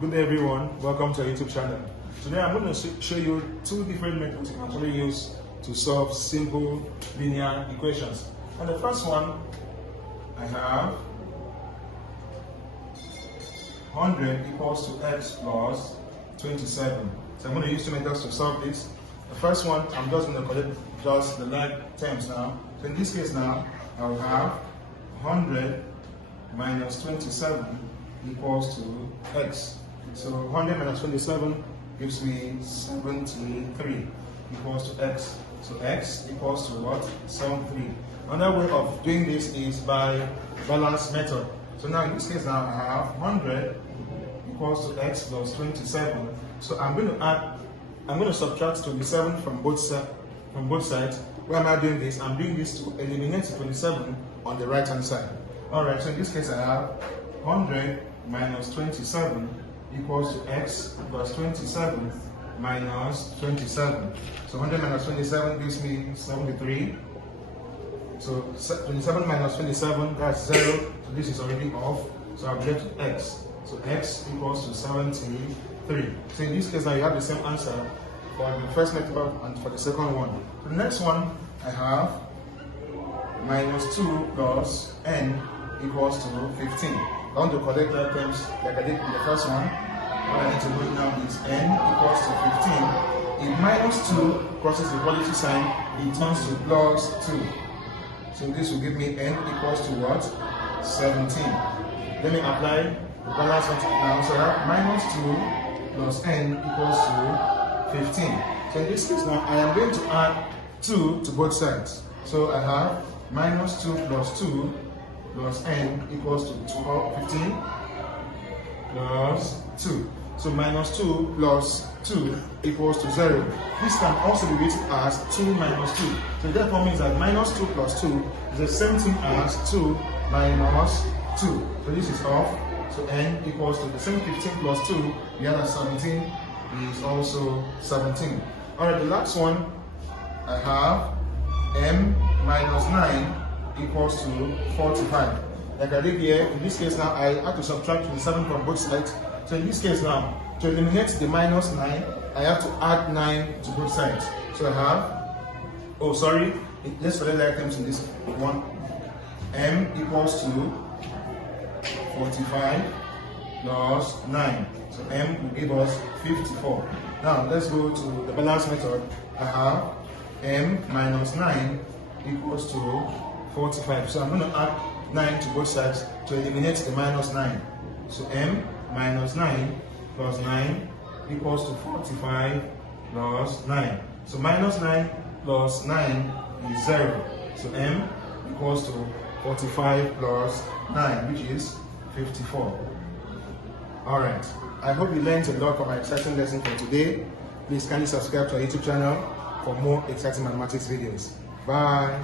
Good day everyone, welcome to our YouTube channel. Today I'm going to show you two different methods you can actually use to solve simple linear equations. And the first one, I have 100 equals to x plus 27. So I'm going to use two methods to solve this. The first one, I'm just going to collect just the like terms now. So in this case now, I will have 100 minus 27 equals to x. So 100 minus 27 gives me 73 equals to x. So x equals to what? 73. Another way of doing this is by balance method. So now in this case now I have 100 equals to x plus 27. So I'm going to subtract 27 from both sides. Why am I doing this? I'm doing this to eliminate 27 on the right hand side. Alright, so in this case I have 100 minus 27 equals to x plus 27 minus 27. So 100 minus 27 gives me 73. So 27 minus 27, that's 0. So this is already off. So I'll get to x. So x equals to 73. So in this case now you have the same answer for the first method and for the second one. So the next one I have minus 2 plus n equals to 15. I want to collect the terms like I did in the first one. What I need to do now is n equals to 15. If minus 2 crosses the equality sign, it turns to plus 2. So this will give me n equals to what? 17. Let me apply the balance method now. So I have minus 2 plus n equals to 15. So in this case now, I am going to add 2 to both sides. So I have minus 2 plus 2 plus n equals to 15 plus 2. So minus 2 plus 2 equals to 0. This can also be written as 2 minus 2. So therefore means that minus 2 plus 2 is the same thing as 2 minus 2. So this is off. So n equals to the same 15 plus 2, the other 17 is also 17. Alright, the last one I have m minus 9 equals to 45. Like I did here, in this case now, I have to subtract 27 from both sides. So in this case now, to eliminate the minus 9, I have to add 9 to both sides. So I have, let's collect the items in this one. M equals to 45 plus 9. So m will give us 54. Now let's go to the balance method. I have m minus 9 equals to 45. So I'm going to add 9 to both sides to eliminate the minus 9. So m minus 9 plus 9 equals to 45 plus 9. So minus 9 plus 9 is 0. So m equals to 45 plus 9, which is 54. Alright, I hope you learned a lot from my exciting lesson for today. Please kindly subscribe to our YouTube channel for more exciting mathematics videos. Bye.